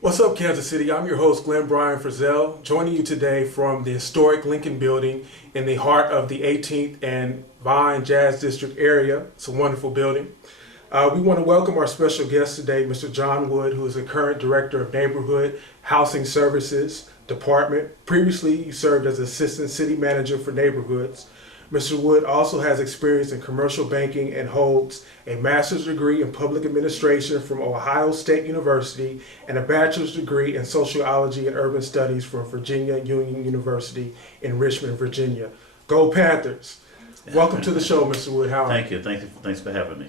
What's up, Kansas City? I'm your host, Glenn Brian Frizzell, joining you today from the historic Lincoln Building in the heart of the 18th and Vine Jazz District area. It's a wonderful building. We want to welcome our special guest today, Mr. John Wood, who is the current Director of Neighborhood Housing Services Department. Previously, he served as Assistant City Manager for Neighborhoods. Mr. Wood also has experience in commercial banking and holds a master's degree in public administration from Ohio State University and a bachelor's degree in sociology and urban studies from Virginia Union University in Richmond, Virginia. Go Panthers! Welcome to the show, Mr. Wood. How are you? Thank you. Thanks for having me.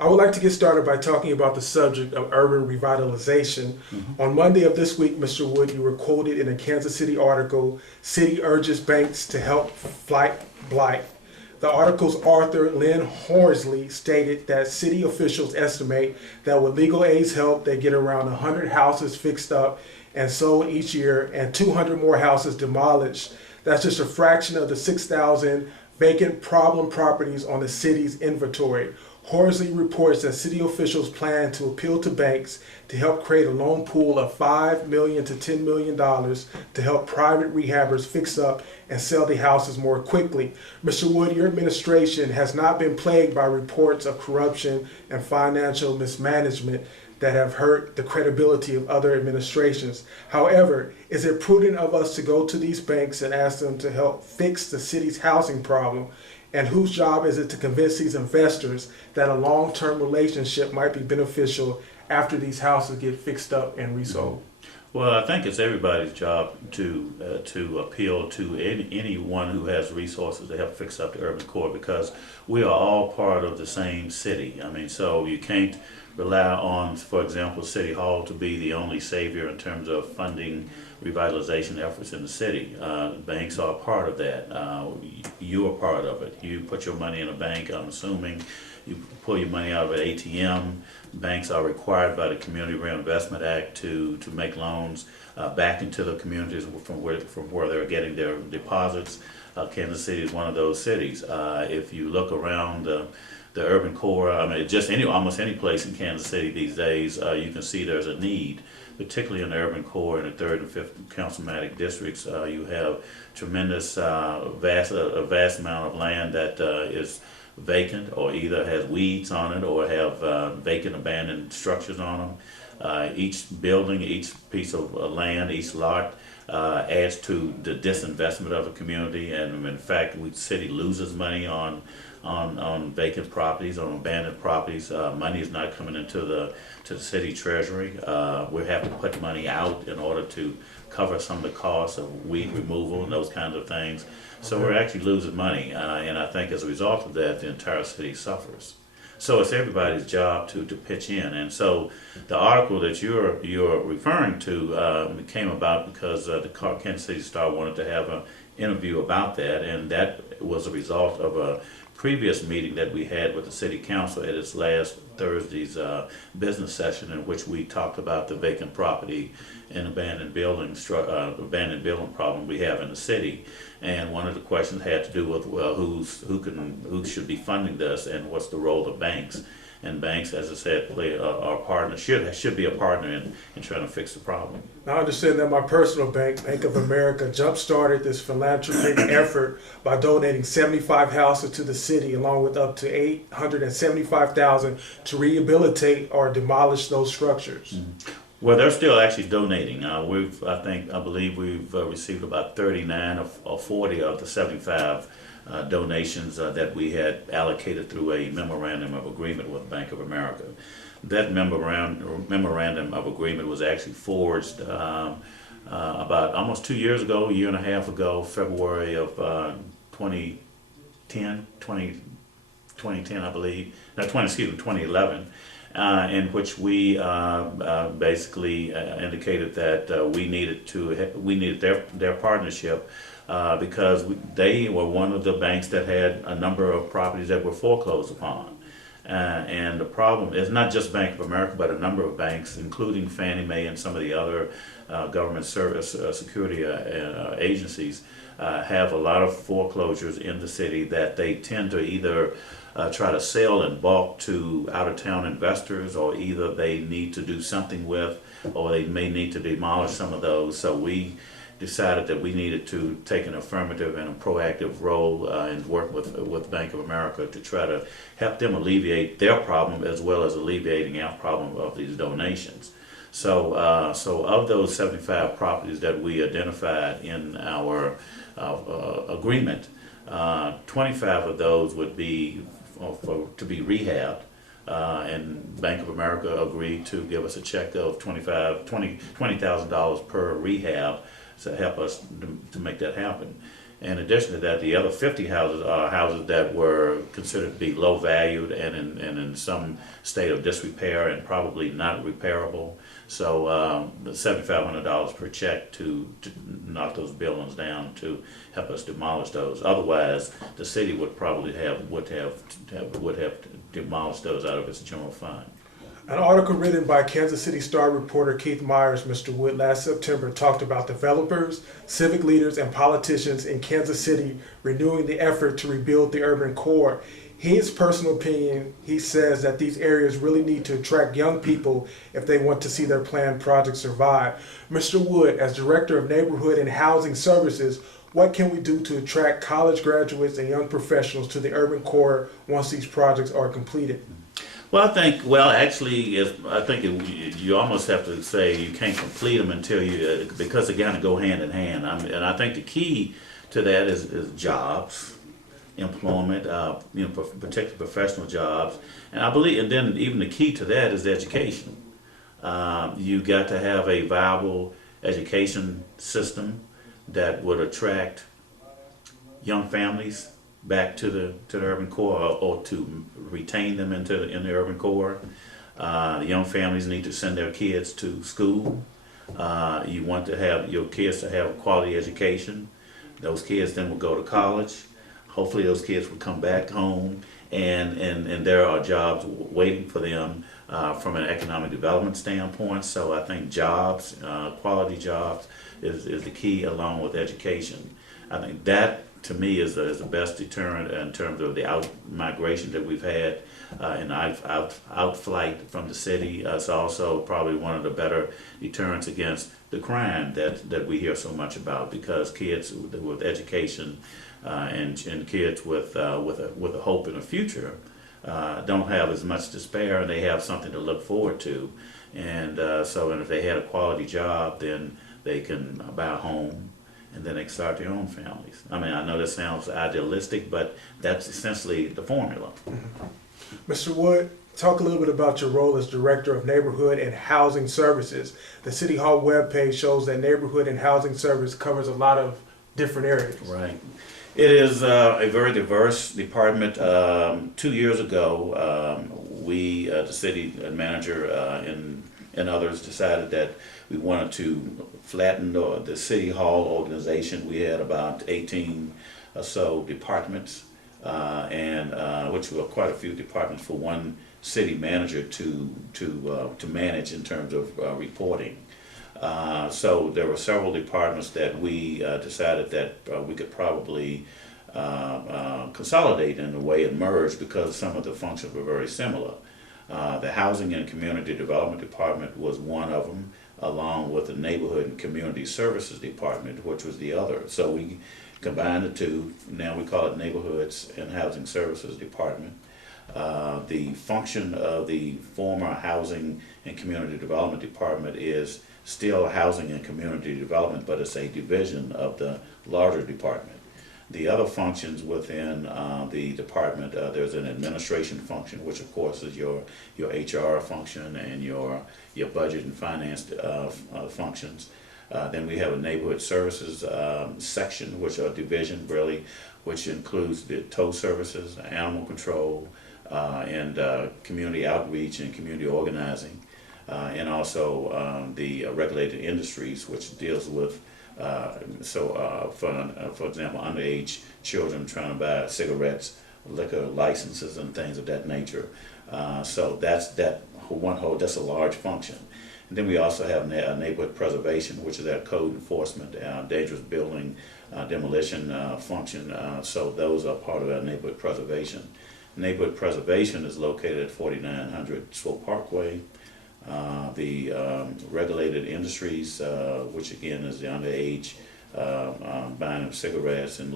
I would like to get started by talking about the subject of urban revitalization. On Monday of this week, Mr. Wood, you were quoted in a Kansas City article, "City Urges Banks to Help Fight Blight." The article's author, Lynn Horsley, stated that city officials estimate that with legal aid's help, they get around 100 houses fixed up and sold each year and 200 more houses demolished. That's just a fraction of the 6,000 vacant problem properties on the city's inventory. Horsley reports that city officials plan to appeal to banks to help create a loan pool of $5 million to $10 million to help private rehabbers fix up and sell the houses more quickly. Mr. Wood, your administration has not been plagued by reports of corruption and financial mismanagement that have hurt the credibility of other administrations. However, is it prudent of us to go to these banks and ask them to help fix the city's housing problem? And whose job is it to convince these investors that a long-term relationship might be beneficial after these houses get fixed up and resold? Well, I think it's everybody's job to appeal to anyone who has resources to help fix up the urban core, because we are all part of the same city. I mean, so you can't rely on, for example, City Hall to be the only savior in terms of funding revitalization efforts in the city. Banks are a part of that. You are part of it. You put your money in a bank, I'm assuming. You pull your money out of an ATM. Banks are required by the Community Reinvestment Act to make loans back into the communities from where they're getting their deposits. Kansas City is one of those cities. If you look around the urban core, I mean, just almost any place in Kansas City these days, you can see there's a need, particularly in the urban core in the 3rd and 5th councilmatic districts. You have tremendous, vast amount of land that is vacant, or either has weeds on it or have vacant abandoned structures on them. Each building, each piece of land, each lot adds to the disinvestment of a community, and in fact, the city loses money on vacant properties, on abandoned properties. Money is not coming into the city treasury. We have to put money out in order to cover some of the costs of weed removal and those kinds of things. So we're actually losing money, and I think as a result of that, the entire city suffers. So it's everybody's job to pitch in. And so the article that you're referring to came about because the Kansas City Star wanted to have an interview about that, and that was a result of a previous meeting that we had with the City Council at its last Thursday's business session, in which we talked about the vacant property and abandoned building problem we have in the city. And one of the questions had to do with, well, who should be funding this, and what's the role of banks. And banks, as I said, play our partner, should be a partner in trying to fix the problem. I understand that my personal bank, Bank of America, jump-started this philanthropic effort by donating 75 houses to the city, along with up to $875,000 to rehabilitate or demolish those structures. Mm-hmm. Well, they're still actually donating. I believe we've received about 39 or 40 of the 75 donations that we had allocated through a memorandum of agreement with Bank of America. That memorandum of agreement was actually forged about almost 2 years ago, a year and a half ago, February of 2010, I believe. No, 2011. In which we basically indicated that we needed their partnership because they were one of the banks that had a number of properties that were foreclosed upon. And the problem is not just Bank of America, but a number of banks, including Fannie Mae and some of the other government service security agencies, have a lot of foreclosures in the city that they tend to either try to sell in bulk to out-of-town investors, or either they need to do something with, or they may need to demolish some of those. So we decided that we needed to take an affirmative and a proactive role and work with Bank of America to try to help them alleviate their problem as well as alleviating our problem of these donations. So, so of those 75 properties that we identified in our agreement, 25 of those would be to be rehabbed. And Bank of America agreed to give us a check of $20,000 per rehab to help us to make that happen. In addition to that, the other 50 houses are houses that were considered to be low valued and in some state of disrepair and probably not repairable. So the $7,500 per check to knock those buildings down to help us demolish those. Otherwise, the city would probably would have demolished those out of its general fund. An article written by Kansas City Star reporter Keith Myers, Mr. Wood, last September talked about developers, civic leaders, and politicians in Kansas City renewing the effort to rebuild the urban core. His personal opinion, he says that these areas really need to attract young people if they want to see their planned projects survive. Mr. Wood, as Director of Neighborhood and Housing Services, what can we do to attract college graduates and young professionals to the urban core once these projects are completed? Well, I think, you almost have to say you can't complete them until you, because they kind of go hand in hand. And I think the key to that is jobs, employment, particularly professional jobs. And I believe, and then even the key to that is education. You got to have a viable education system that would attract young families back to the urban core, or to retain them in the urban core. The young families need to send their kids to school. You want to have your kids to have a quality education. Those kids then will go to college. Hopefully those kids will come back home, and there are jobs waiting for them from an economic development standpoint. So I think jobs, quality jobs, is the key, along with education. I think that, to me, is the best deterrent in terms of the out-migration that we've had and out-flight from the city. It's also probably one of the better deterrents against the crime that we hear so much about, because kids with education and kids with a hope in a future don't have as much despair, and they have something to look forward to. And and if they had a quality job, then they can buy a home, and then they can start their own families. I mean, I know that sounds idealistic, but that's essentially the formula. Mr. Wood, talk a little bit about your role as Director of Neighborhood and Housing Services. The City Hall webpage shows that Neighborhood and Housing Service covers a lot of different areas. Right. It is a very diverse department. 2 years ago, we, the city manager and others, decided that we wanted to flatten the City Hall organization. We had about 18 or so departments, which were quite a few departments for one city manager to manage in terms of reporting. So there were several departments that we decided that we could probably consolidate in a way and merge, because some of the functions were very similar. The Housing and Community Development Department was one of them, along with the Neighborhood and Community Services Department, which was the other. So we combined the two. Now we call it Neighborhoods and Housing Services Department. The function of the former Housing and Community Development Department is still Housing and Community Development, but it's a division of the larger department. The other functions within the department, there's an administration function, which of course is your HR function and your budget and finance functions. Then we have a neighborhood services section, which are division really, which includes the tow services, animal control, and community outreach and community organizing, and also the regulated industries, which deals with for example, underage children trying to buy cigarettes, liquor licenses, and things of that nature. So that's a large function. And then we also have neighborhood preservation, which is our code enforcement, dangerous building demolition function. So those are part of our neighborhood preservation. Neighborhood preservation is located at 4900 Swope Parkway. The regulated industries, which again is the underage buying of cigarettes and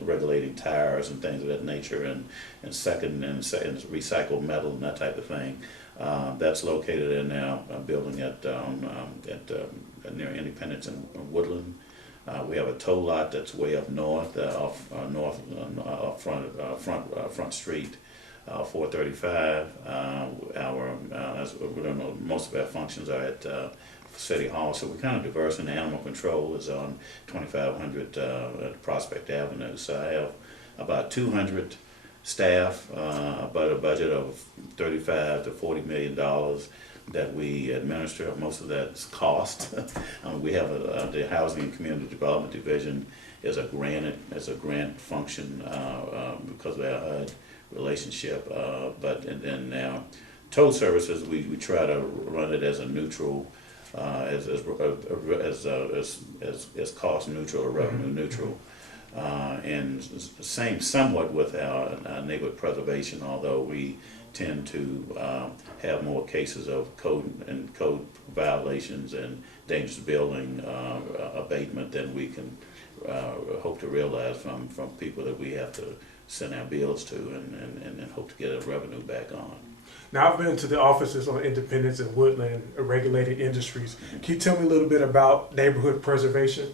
regulating tires and things of that nature, and recycled metal and that type of thing. That's located in now a building at near Independence and Woodland. We have a tow lot that's way up north, Front Street, 435. As we don't know, most of our functions are at City Hall, so we're kind of diverse. And animal control is on 2500 at Prospect Avenue. So I have about 200 staff, about a budget of $35 to $40 million that we administer. Most of that's cost. We have the Housing and Community Development Division is a grant function because of our HUD relationship. And then now, toll services, we try to run it as a neutral, as cost neutral or revenue neutral. And same somewhat with our neighborhood preservation, although we tend to have more cases of code violations and dangerous building abatement than we can hope to realize from people that we have to send our bills to and hope to get a revenue back on. Now, I've been to the offices on Independence and Woodland, regulated industries. Can you tell me a little bit about neighborhood preservation?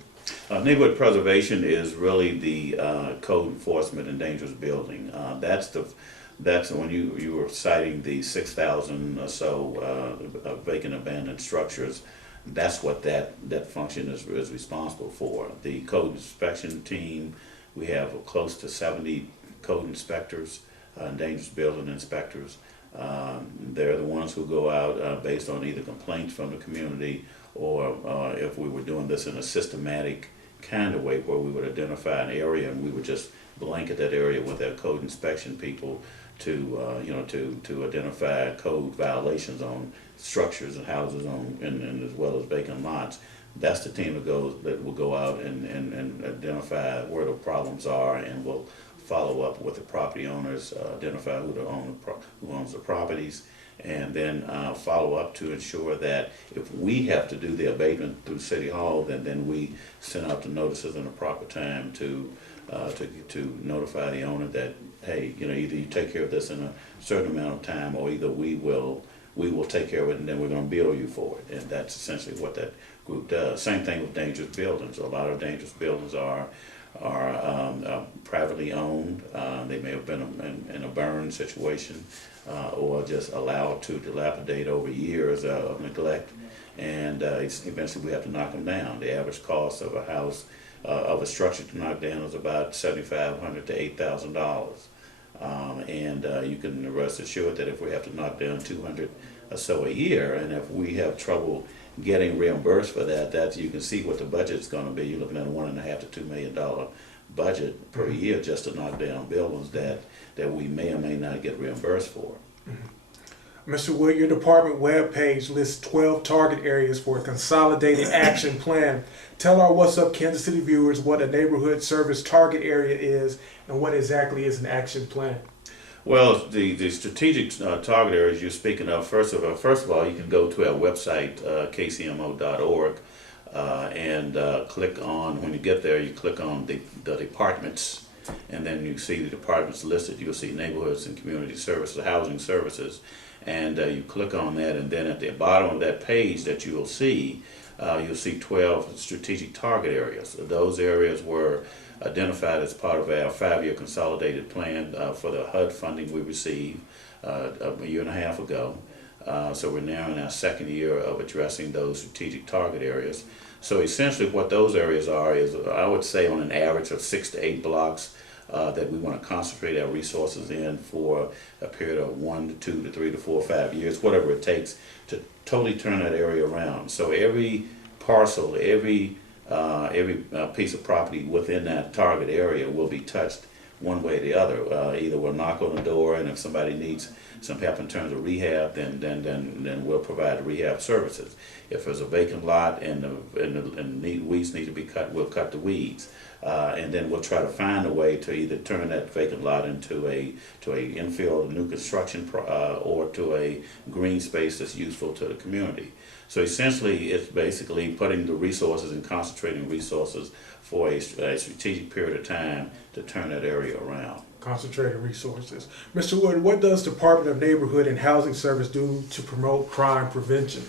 Neighborhood preservation is really the code enforcement and dangerous building. That's when you were citing the 6,000 or so vacant abandoned structures. That's what that function is responsible for. The code inspection team, we have close to 70 code inspectors and dangerous building inspectors. They're the ones who go out based on either complaints from the community or if we were doing this in a systematic kind of way where we would identify an area and we would just blanket that area with our code inspection people to identify code violations on structures and houses and as well as vacant lots. That's the team that will go out and identify where the problems are, and will follow up with the property owners, identify who owns the properties, and then follow up to ensure that if we have to do the abatement through City Hall, then we send out the notices in the proper time to notify the owner that, hey, either you take care of this in a certain amount of time, or either we will take care of it and then we're going to bill you for it. And that's essentially what that group does. Same thing with dangerous buildings. A lot of dangerous buildings are privately owned. They may have been in a burn situation or just allowed to dilapidate over years of neglect, and eventually we have to knock them down. The average cost of a house, of a structure to knock down is about $7,500 to $8,000. And you can rest assured that if we have to knock down 200 or so a year, and if we have trouble getting reimbursed for that, you can see what the budget's going to be. You're looking at a $1.5 to $2 million budget per year just to knock down buildings that we may or may not get reimbursed for. Mr. Wood, your department webpage lists 12 target areas for a consolidated action plan. Tell our What's Up Kansas City viewers what a neighborhood service target area is and what exactly is an action plan. Well, the strategic target areas you're speaking of, first of all, you can go to our website, kcmo.org, and click on, when you get there, you click on the departments, and then you see the departments listed. You'll see neighborhoods and community services, housing services, and you click on that, and then at the bottom of that page that you'll see 12 strategic target areas. So those areas were identified as part of our 5-year consolidated plan for the HUD funding we received a year and a half ago. So we're now in our second year of addressing those strategic target areas. So essentially what those areas are is, I would say, on an average of 6 to 8 blocks that we want to concentrate our resources in for a period of 1 to 2 to 3 to 4 or 5 years, whatever it takes to totally turn that area around. So every parcel, every piece of property within that target area will be touched one way or the other. Either we'll knock on the door, and if somebody needs some help in terms of rehab, then we'll provide rehab services. If there's a vacant lot and the weeds need to be cut, we'll cut the weeds. and then we'll try to find a way to either turn that vacant lot into a infill new construction or to a green space that's useful to the community. So essentially, it's basically putting the resources and concentrating resources for a strategic period of time to turn that area around. Concentrated resources. Mr. Wood, what does Department of Neighborhood and Housing Service do to promote crime prevention?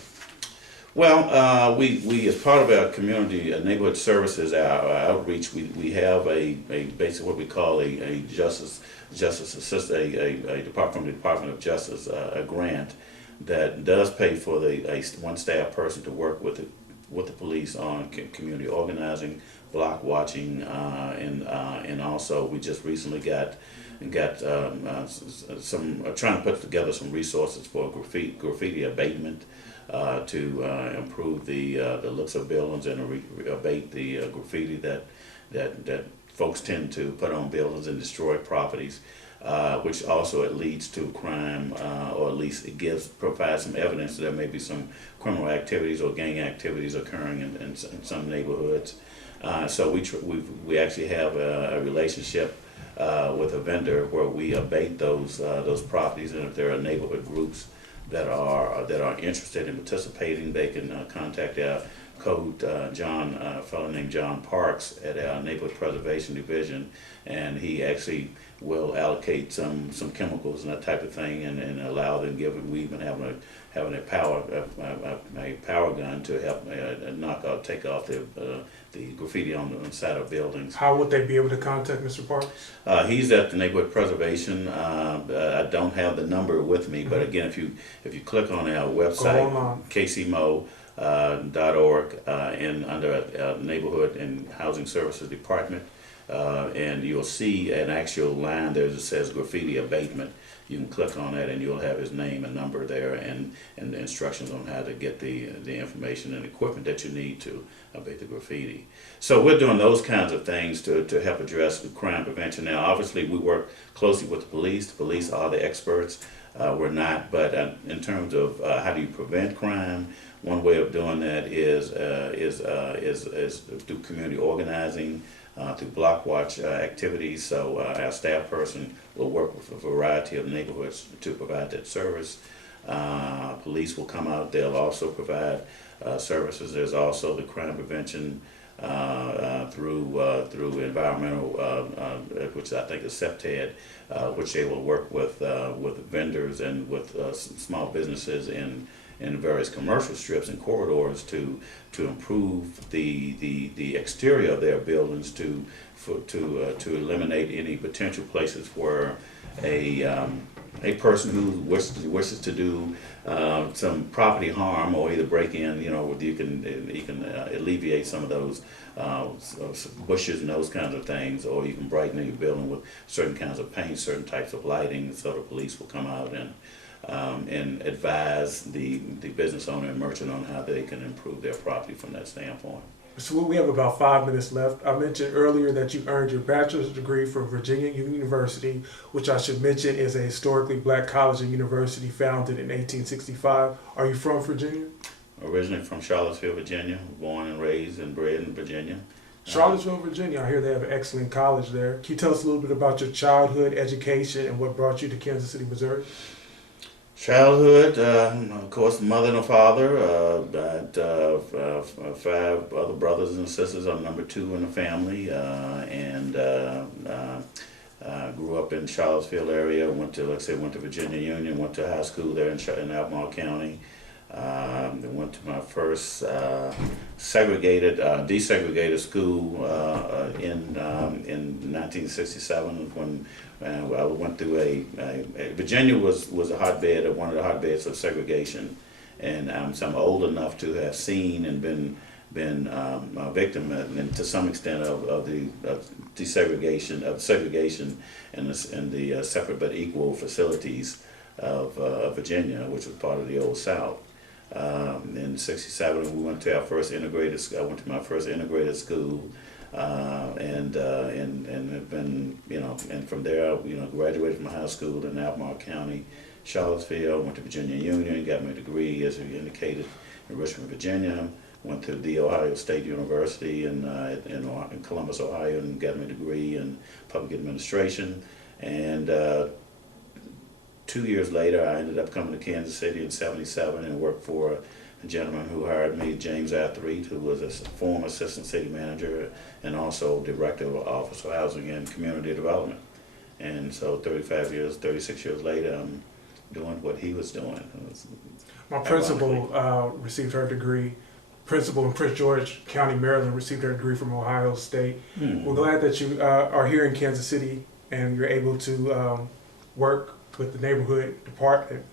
Well, we as part of our community neighborhood services, our outreach, we have a basic what we call a justice assist a Department of Justice a grant that does pay for one staff person to work with the police on community organizing, block watching, and also we just recently got some trying to put together some resources for graffiti abatement to improve the looks of buildings and abate the graffiti that folks tend to put on buildings and destroy properties. Which also it leads to crime, or at least it provides some evidence that there may be some criminal activities or gang activities occurring in some neighborhoods. So we actually have a relationship with a vendor where we abate those properties, and if there are neighborhood groups that are interested in participating, they can contact our code a fellow named John Parks at our Neighborhood Preservation Division, and he actually will allocate some chemicals and that type of thing, and allow them. We even having a power gun to help take off the graffiti on the side of buildings. How would they be able to contact Mr. Parks? He's at the Neighborhood Preservation. I don't have the number with me, but again, if you click on our website, kcmo.org, and under Neighborhood and Housing Services Department, and you'll see an actual line there that says graffiti abatement. You can click on that and you'll have his name and number there, and the instructions on how to get the information and equipment that you need to abate the graffiti. So we're doing those kinds of things to help address the crime prevention. Now obviously we work closely with the police. The police are the experts. We're not, but in terms of how do you prevent crime, one way of doing that is through community organizing, through block watch activities. So our staff person will work with a variety of neighborhoods to provide that service. Police will come out. They'll also provide services. There's also the crime prevention through environmental, which I think is SEPTED, which they will work with vendors and with small businesses in various commercial strips and corridors to improve the exterior of their buildings to eliminate any potential places where a person who wishes to do some property harm or either break in, you can alleviate some of those bushes and those kinds of things, or you can brighten your building with certain kinds of paint, certain types of lighting, so the police will come out and advise the business owner and merchant on how they can improve their property from that standpoint. So we have about 5 minutes left. I mentioned earlier that you earned your bachelor's degree from Virginia University, which I should mention is a historically black college and university founded in 1865. Are you from Virginia? Originally from Charlottesville, Virginia, born and raised and bred in Virginia. Charlottesville, Virginia. I hear they have an excellent college there. Can you tell us a little bit about your childhood education and what brought you to Kansas City, Missouri? Childhood, of course, mother and a father. I had 5 other brothers and sisters. I'm number 2 in the family, and grew up in Charlottesville area. Went to Virginia Union. Went to high school there in Albemarle County. Went to my first desegregated school in 1967 when I went through Virginia was a hotbed, one of the hotbeds of segregation, and so I'm old enough to have seen and been a victim, and to some extent of the segregation and the separate but equal facilities of Virginia, which was part of the Old South. In '67, we went to our first integrated. I went to my first integrated school, and have been, and from there, graduated from high school in Albemarle County, Charlottesville. Went to Virginia Union, got my degree, as you indicated, in Richmond, Virginia. went to the Ohio State University in Columbus, Ohio, and got my degree in public administration. And 2 years later, I ended up coming to Kansas City in '77 and worked for a gentleman who hired me, James Atherite, who was a former assistant city manager and also director of Office of Housing and Community Development. And so 36 years later, I'm doing what he was doing. My principal received her degree. Principal in Prince George County, Maryland, received her degree from Ohio State. We're glad that you are here in Kansas City and you're able to work with the neighborhood department.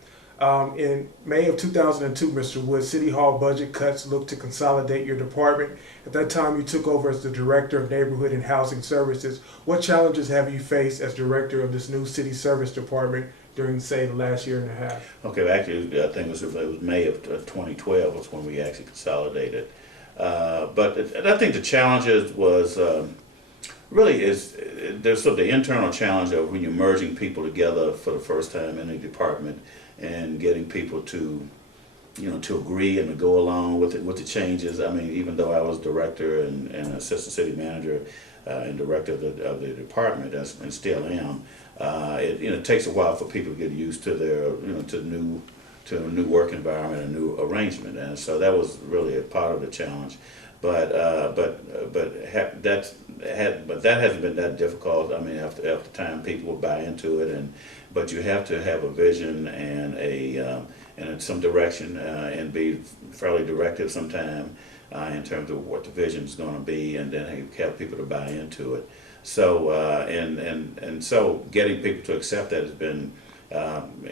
In May of 2002, Mr. Wood, City Hall budget cuts looked to consolidate your department. At that time, you took over as the Director of Neighborhood and Housing Services. What challenges have you faced as Director of this new City Service Department during, say, the last year and a half? Okay, actually, I think it was May of 2012 was when we actually consolidated. But I think the challenges was really there's sort of the internal challenge of when you're merging people together for the first time in a department and getting people to agree and to go along with the changes. I mean, even though I was director and assistant city manager and director of the department, and still am, it takes a while for people to get used to their to a new work environment, a new arrangement, and so that was really a part of the challenge. But that hasn't been that difficult. I mean, after time, people will buy into it, but you have to have a vision and some direction and be fairly directive sometime in terms of what the vision is going to be, and then have people to buy into it. So and so getting people to accept that has been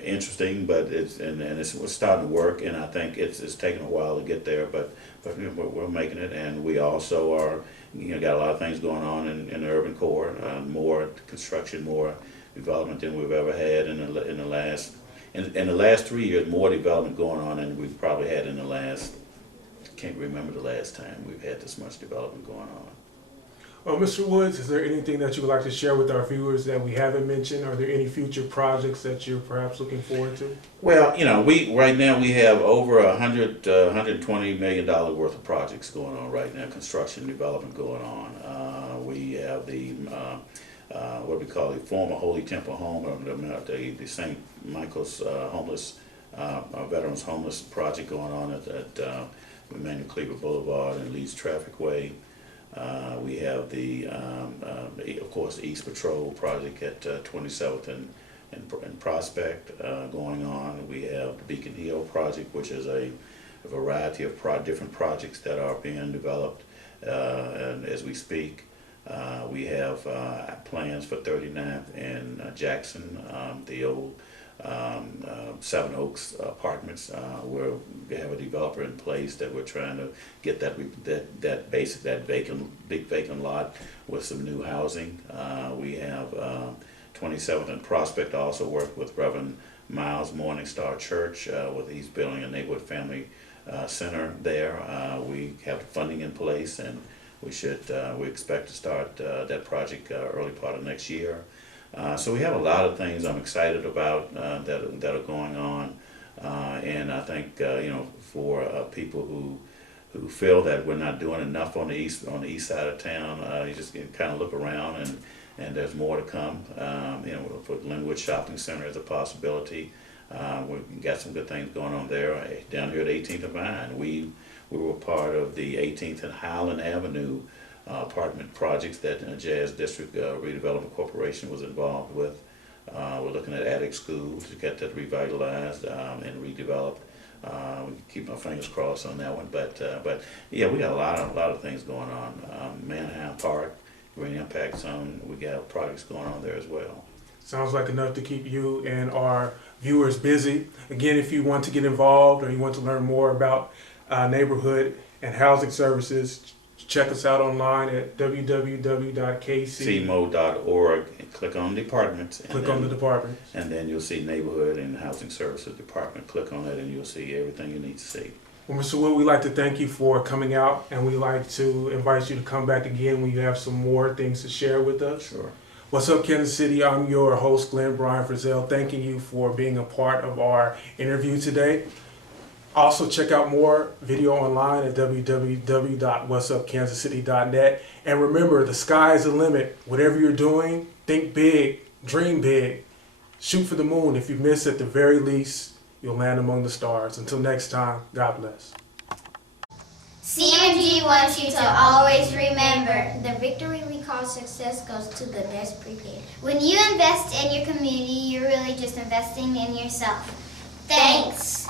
interesting, but we're starting to work, and I think it's taken a while to get there, but we're making it, and we also are got a lot of things going on in the urban core, more construction, more development than we've ever had in the last 3 years, more development going on than we've probably had in the last. Can't remember the last time we've had this much development going on. Well, Mr. Woods, is there anything that you would like to share with our viewers that we haven't mentioned? Are there any future projects that you're perhaps looking forward to? Well, right now we have over $120 million worth of projects going on right now, construction development going on. We have the what we call the former Holy Temple home, the St. Michael's Veterans Homeless project going on at Emmanuel Cleaver Boulevard and Leeds Traffic Way. We have of course, the East Patrol project at 27th and Prospect going on. We have the Beacon Hill project, which is a variety of different projects that are being developed and as we speak. We have plans for 39th and Jackson, the old Seven Oaks apartments, where we have a developer in place that we're trying to get that big vacant lot with some new housing. We have 27th and Prospect also work with Reverend Miles Morningstar Church with he's building a neighborhood family center there. We have funding in place, and we expect to start that project early part of next year. So we have a lot of things I'm excited about that are going on, and I think for people who feel that we're not doing enough on the east side of town, you just kind of look around and there's more to come. We'll put Linwood Shopping Center as a possibility. We've got some good things going on there. Down here at 18th and Vine, we were part of the 18th and Highland Avenue apartment projects that Jazz District Redevelopment Corporation was involved with. We're looking at attic schools to get that revitalized and redeveloped. We keep our fingers crossed on that one, but yeah, we got a lot of things going on. Manheim Park, Green Impact Zone, we got projects going on there as well. Sounds like enough to keep you and our viewers busy. Again, if you want to get involved or you want to learn more about neighborhood and housing services, check us out online at www.kcmo.org and click on departments. Click on the department. And then you'll see Neighborhood and Housing Services Department. Click on it and you'll see everything you need to see. Well, Mr. Wood, we'd like to thank you for coming out, and we'd like to invite you to come back again when you have some more things to share with us. Sure. What's up, Kansas City? I'm your host, Glenn Brian Frizzell, thanking you for being a part of our interview today. Also, check out more video online at www.whatsupkansascity.net. And remember, the sky is the limit. Whatever you're doing, think big, dream big, shoot for the moon. If you miss, at the very least, you'll land among the stars. Until next time, God bless. CMG wants you to always remember, the victory we call success goes to the best prepared. When you invest in your community, you're really just investing in yourself. Thanks.